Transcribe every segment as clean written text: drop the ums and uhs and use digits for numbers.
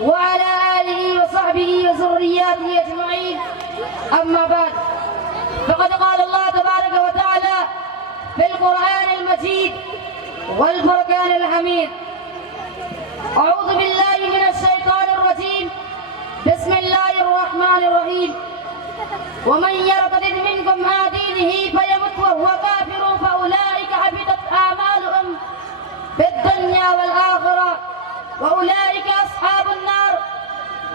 وعلى آله وصحبه وذرياته أجمعين. أما بعد، فقد قال الله تبارك وتعالى في القرآن المجيد والفرقان الحميد: أعوذ بالله من الشيطان الرجيم، بسم الله الرحمن الرحيم. ومن يرتد منكم عن دينه فيمت وهو كافر فأولئك حبطت أعمالهم في الدنيا والآخرة وأولئك أصحاب النار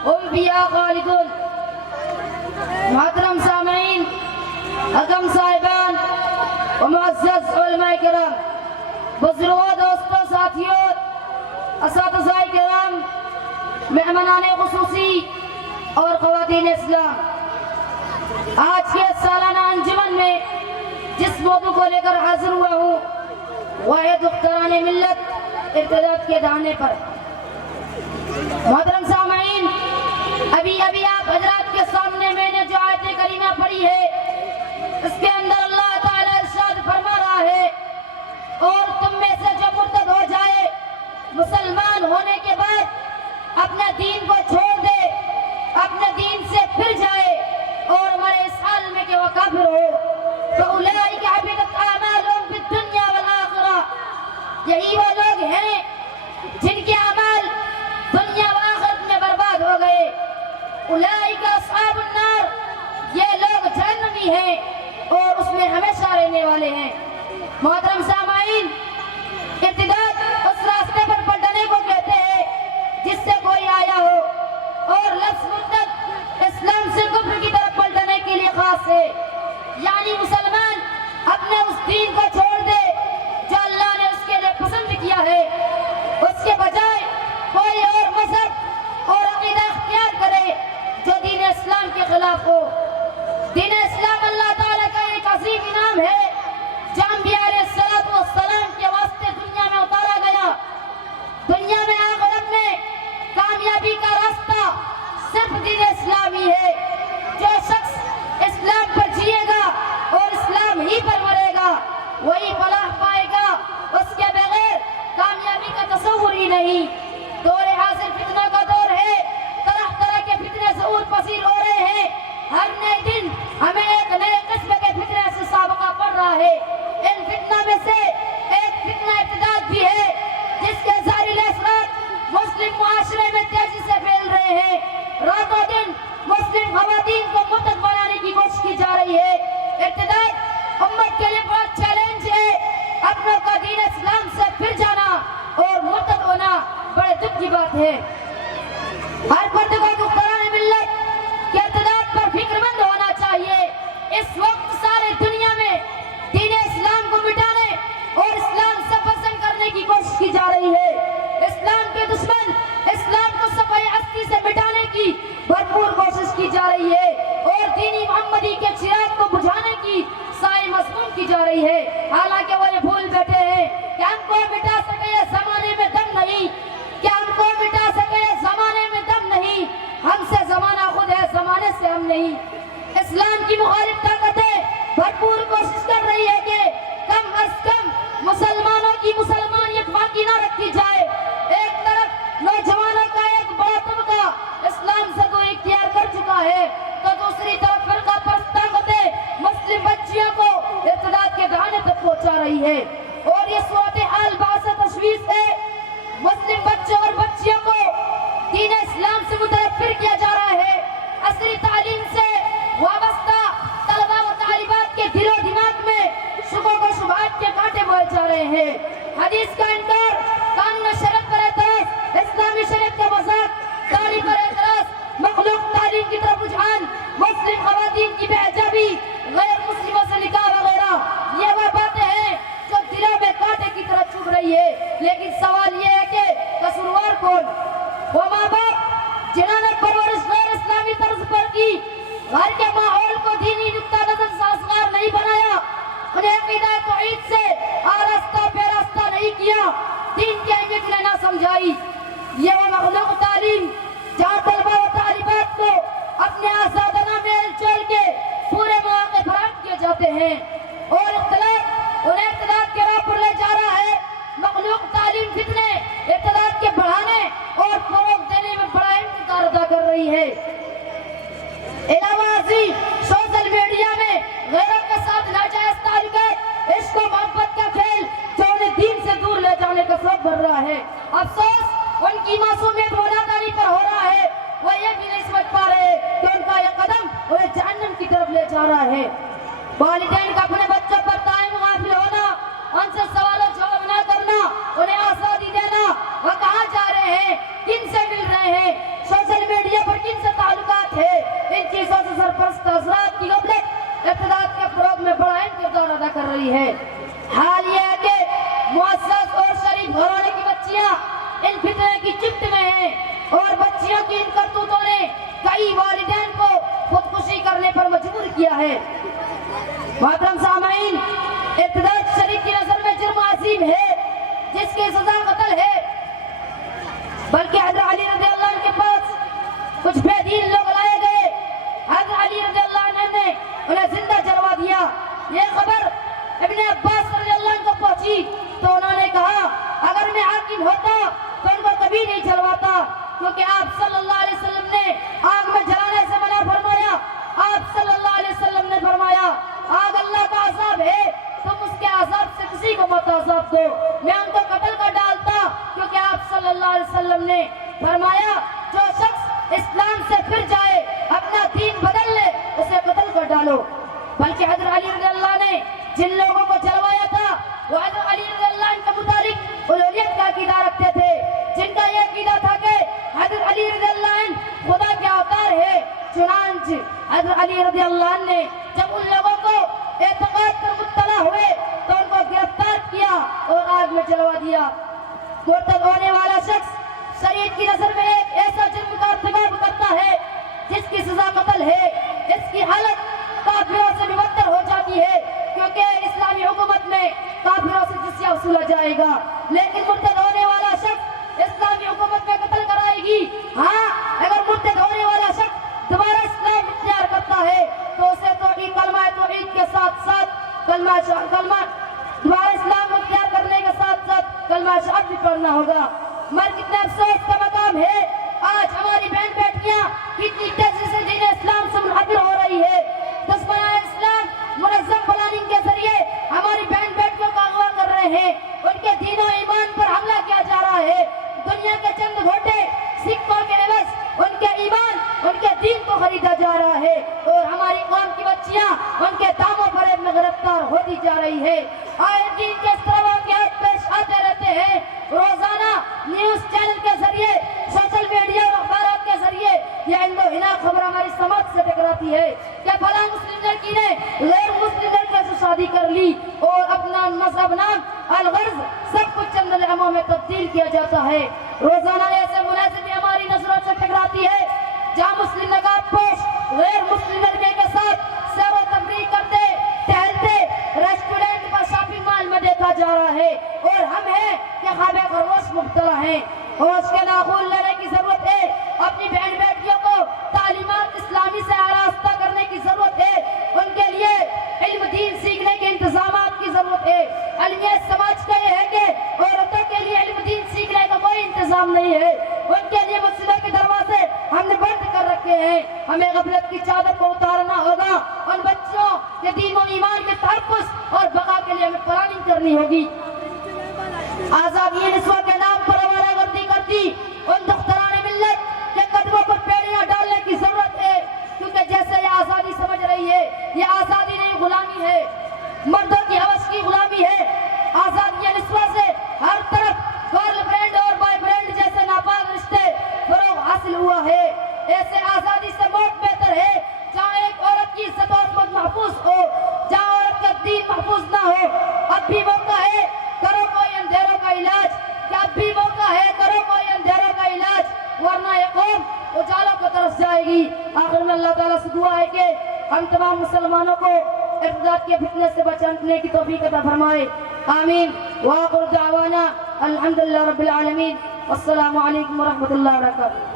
هم فيها خالدون. محترم سامعین، حکم صاحبان و معزز علماء کرام، بزرگوں، دوستوں، ساتھیوں، اساتذہ کرام، مہمانان خصوصی اور خواتین اسلام، آج کے سالانہ انجمن میں جس موضوع کو لے کر حاضر ہوا ہوں وہ ہے دختران ملت ارتداد کے دہانے پر. محترم سامعین، ابھی آپ حضرات کے سامنے میں نے جو آیت کریمہ پڑھی ہے، اس کے اندر اللہ تعالیٰ ارشاد فرما رہا ہے: اور تم میں سے جو مرتد ہو جائے، مسلمان ہونے کے بعد اپنے دین کو چھوڑ دے، اپنے دین سے پھر جائے اور ہمارے اس حال میں کہ وہ کافر ہو، تو اولئک حبطت اعمالهم فی الدنیا والآخرہ، یہی وہ لوگ ہیں جن کے اعمال دنیا و آخرت میں برباد ہو گئے. اولئک اصحاب النار، یہ لوگ جہنمی ہیں اور اس میں ہمیشہ رہنے والے ہیں. محترم سامعین، ارتداد اس راستے پر پلٹنے کو کہتے ہیں جس سے کوئی آیا ہو، اور لفظ مرتد اسلام سے کفر کی طرف پلٹنے کے لیے خاص ہے. یعنی مسلمان اپنے اس دین کو چھوڑ دے جو اللہ نے اس کے لیے پسند کیا ہے، اس کے بجائے کوئی اور مذہب اور عقیدہ اختیار کرے جو دین اسلام کے خلاف ہو. دین اسلام اللہ تعالیٰ کا ایک عظیم انعام ہے جو انبیاء علیہ السلام کے واسطے دنیا میں اتارا گیا. دنیا میں آخرت میں کامیابی کا راستہ صرف دین اسلامی ہے. جو شخص اسلام پر جیے گا اور اسلام ہی پر مرے گا وہی فلاح پائے گا، اس کے بغیر کامیابی کا تصور ہی نہیں. دور حاضر فتنوں کا دور ہے، طرح طرح کے فتنے ظہور پذیر ہو رہے ہیں. ہر نئے دن ہمیں ایک نئے قسم کے فتنے سے سابقہ پڑ رہا ہے. ان فتنوں میں سے ایک فتنہ ارتداد بھی ہے جس کے ظاہری اثرات مسلم معاشرے میں تیزی سے پھیل رہے ہیں. راتوں دن مسلم خواتین کو مرتد بنانے کی کوشش کی جا رہی ہے. ارتداد امت کے لیے بڑا چیلنج ہے. اپنوں کا دین اسلام سے پھر جانا اور مرتد ہونا بڑے دکھ کی بات ہے. ہر فرد کو دختران ملت کے ارتداد پر فکر مند ہونا چاہیے. اس وقت سارے دنیا میں دین اسلام کو مٹانے اور اسلام سے پسند کرنے کی کوشش کی جا رہی ہے. اسلام کے دشمن اسلام کو صفحہ ہستی سے مٹانے کی بھرپور کوشش کی جا رہی ہے اور دینی محمدی کے چراغ کو بجھانے کی سعی مضمون کی جا رہی ہے. حالانکہ وہ یہ بھول بیٹھے ہیں کہ ہم کو مٹا سکے یہ زمانے میں دم نہیں، کہ ہم کو مٹا سکے یہ زمانے میں دم نہیں. ہم سے زمانہ خود ہے، زمانے سے ہم نہیں. اسلام کی مخالف طاقتیں بھرپور کوشش کر رہی ہے کہ کم از کم مسلمانوں کی مسلمانیت باقی نہ رکھی جائے. ایک طرف نوجوانوں کا ایک بڑا طبقہ اسلام سے دوری اختیار کر چکا ہے، تو دوسری طرف فرقہ پرست طاقتیں مسلم بچیوں کو ارتداد کے دہانے تک پہنچا رہی ہے. اور یہ صورتحال باعث تشویش ہے. مسلم بچوں اور بچیوں کو دین اسلام سے متنفر کیا جا رہا ہے. عصری تعلیم سے وابستہ طلبہ و طالبات کے دل و دماغ میں شبہوں و شبہات کے کانٹے بوئے جا رہے ہیں. حدیث کا انکار، قانون شریعت پر اعتراض، اسلامی شریعت کا مذاق، تعلیم پر اعتراض، مخلوق تعلیم کی طرف رجحان، مسلم خواتین کی بے حجابی، غیر مسلموں سے نکاح وغیرہ، یہ وہ باتیں ہیں جو دلوں میں کانٹے کی طرح چبھ رہی ہے. لیکن سوال یہ ہے کہ قصوروار کون؟ وہ ماں باپ جنہوں نے پرورش غیر اسلامی طرز پر کی، گھر کے ماحول کو دینی نقطہ نظر سازگار نہیں بنایا، انہیں عقیدہ توحید سے آراستہ پیراستہ نہیں کیا، دین کی اہمیت نہ سمجھائی. یہ وہ مخلوق تعلیم جہاں طلبہ و طالبات کو اپنے آزادانہ میل چول کے پورے مواقع فراہم کیے جاتے ہیں اور اختلاف انہیں ارتداد کے راہ پر لے جا رہا ہے. مخلوق تعلیم فتنے ارتداد کے بڑھانے اور فروغ دینے میں بڑا بڑھ رہا ہے. افسوس ان کی معصومیت ہوناداری پر ہو رہا ہے. وہ یہ بھی نہیں سمجھ پا رہے کہ ان کا یہ قدم انہیں جہنم کی طرف لے جا رہا ہے. والدین کا اپنے بچوں پر دائم غافل ہونا، ان سے سوال و جواب نہ کرنا، انہیں آزادی دینا، وہ کہاں جا رہے ہیں، کن سے مل رہے ہیں، سوشل میڈیا پر کن سے تعلقات ہے، ان چیزوں سے سرپرست حضرات کی غفلت ارتداد کے فروغ میں بڑا اہم کردار ادا کر رہی ہے. حال یہ ہے کہ معزز اور شریف گھرانے کی بچیاں ان فتنے کی چمٹ میں ہیں اور بچیوں کی ان کرتوتوں نے کئی والدین کو خودکشی کرنے پر مجبور کیا ہے. محترم سامعین، ارتداد شریف کی نظر میں جرم عظیم ہے جس کی سزا قتل ہے، بلکہ حضرت علی رضی اللہ عنہ کے پاس کچھ بے دین لوگ لائے گئے. حضرت علی رضی اللہ عنہ نے انہیں زندہ جلوا دیا. یہ خبر ابن عباس رضی اللہ عنہ کو پہنچی تو انہوں نے کہا اگر میں حاکم ہوتا تو ان کو کبھی نہیں جلواتا، کیونکہ آپ صلی اللہ علیہ وسلم نے آگ میں جلانے سے منع فرمایا. آپ صلی اللہ علیہ وسلم نے فرمایا آگ اللہ کا عذاب ہے، تم اس کے عذاب سے کسی کو مت عذاب دو. میں ان کو قتل کر ڈالتا، کیونکہ آپ صلی اللہ علیہ وسلم نے فرمایا جو شخص اسلام سے پھر جائے، اپنا دین بدل لے، اسے قتل کر ڈالو. بلکہ حضرت علی رضی اللہ نے جن لوگوں کو جلوایا تھا وہ حضرت علی رضی اللہ عنہ کے متعلق الوہیت کا عقیدہ رکھتے تھے، جن کا یہ عقیدہ تھا کہ حضرت علی رضی اللہ عنہ خدا کے اوتار ہے. چنانچہ حضرت علی رضی اللہ عنہ نے جب ان لوگوں کو اعتقاد پر مطلع ہوئے تو ان کو گرفتار کیا اور آگ میں جلوا دیا. مرتد ہونے والا شخص شریعت کی نظر میں ایک ایسا جرم کا ارتکاب کرتا ہے جس کی سزا قتل ہے. اس کی حالت کافروں سے بھی بدتر ہو جاتی ہے، کیونکہ اسلامی حکومت میں کافروں سے جزیہ وصولا جائے گا، لیکن مرتد ہونے والا شخص اسلامی حکومت میں قتل کرائے گی. ہاں، اگر مرتد ہونے والا شخص دوبارہ اسلام اختیار کرتا ہے تو اسے کلمہ توحید کے ساتھ ساتھ کلمہ دوبارہ اسلام اختیار کرنے کے ساتھ ساتھ کلمہ شہادت بھی پڑھنا ہوگا. مگر کتنے افسوس کا مقام ہے آج ہماری بہن بیٹیاں کتنی تیزی سے دین اسلام سے منحدر ہو رہی ہے. دشمنان اسلام منظم پلاننگ کے ذریعے ہماری بہن بیٹیوں کا اغوا کر رہے ہیں، ان کے دین و ایمان پر حملہ کیا جا رہا ہے. دنیا کے چند گھوٹے سکوں کے عوض ان کے ایمان، ان کے دین کو خریدا جا رہا ہے اور ہماری قوم کی بچیاں ان کے داموں فریب میں گرفتار ہوتی جا رہی ہے. آئے دین کے اس طرح واقعات پیش آتے رہتے ہیں. روزانہ نیوز چینل کے ذریعے، سوشل میڈیا اور اخبارات کے ذریعے یہ اندو ہنا خبر ہماری سماج سے ٹکراتی ہے کہ فلاں مسلم لڑکی نے غیر مسلم لڑکے سے شادی کر لی اور اپنا مذہب نام الغرض سب کچھ چند لمحوں میں تبدیل کیا جاتا ہے. روزانہ ایسے ملازمیں ہماری نظروں سے ٹکراتی ہے جہاں مسلم نقاب پوش غیر مسلم لڑکے کے ساتھ سیر و تفریح کرتے ٹہلتے ریسٹورنٹ پر شاپنگ مال میں دیکھا جا رہا ہے، اور ہم ہیں کہ خواب خرگوش مبتلا ہیں. ہوش کے ناخن لینے کی ضرورت ہے. اپنی بہن بیٹیوں کو تعلیمات اسلامی سے آراستہ کرنے کی ضرورت ہے. ان کے لیے علم دین سیکھنے کے انتظامات کی ضرورت ہے. علمیت سماج کا یہ ہے کہ عورتوں کے لیے علم دین سیکھنے کا کوئی انتظام نہیں ہے. ان کے لیے مسجدوں کے دروازے ہم نے بند کر رکھے ہیں. ہمیں غفلت کی چادر کو اتارنا ہوگا. ان بچوں کے دین و ایمان کے تحفظ اور بقا کے لیے ہمیں پلاننگ کرنی ہوگی. آزادی نسواں کے نام پر ہمارا غلطی کرتی ان دختران ملت کے قدموں پر پیڑیاں ڈالنے کی ضرورت ہے، کیونکہ جیسے یہ آزادی سمجھ رہی ہے، یہ آزادی نہیں غلامی ہے، مردوں کی حوث کی غلامی ہے. آزادی نسواں سے ہر طرف گرل فرینڈ اور بوائے فرینڈ جیسے ناپاک رشتے فروغ حاصل ہوا ہے. ایسے آزادی سے موت بہتر ہے جہاں ایک عورت کی عزت و عصمت محفوظ ہو، جہاں عورت کا دین محفوظ نہ ہو. اب بھی موقع ہے، کرو کوئی اندھیروں کا علاج. کیا اب بھی موقع ہے، کرو کوئی اندھیروں کا علاج، ورنہ یہ قوم اجالوں کو طرف جائے گی. آخر میں اللہ تعالیٰ سے دعا ہے کہ ہم تمام مسلمانوں کو ارتداد کے فتنے سے بچانے کی توفیق عطا فرمائے. آمین. وآخر دعوانا الحمدللہ رب العالمین. والسلام علیکم ورحمۃ اللہ وبرکاتہ.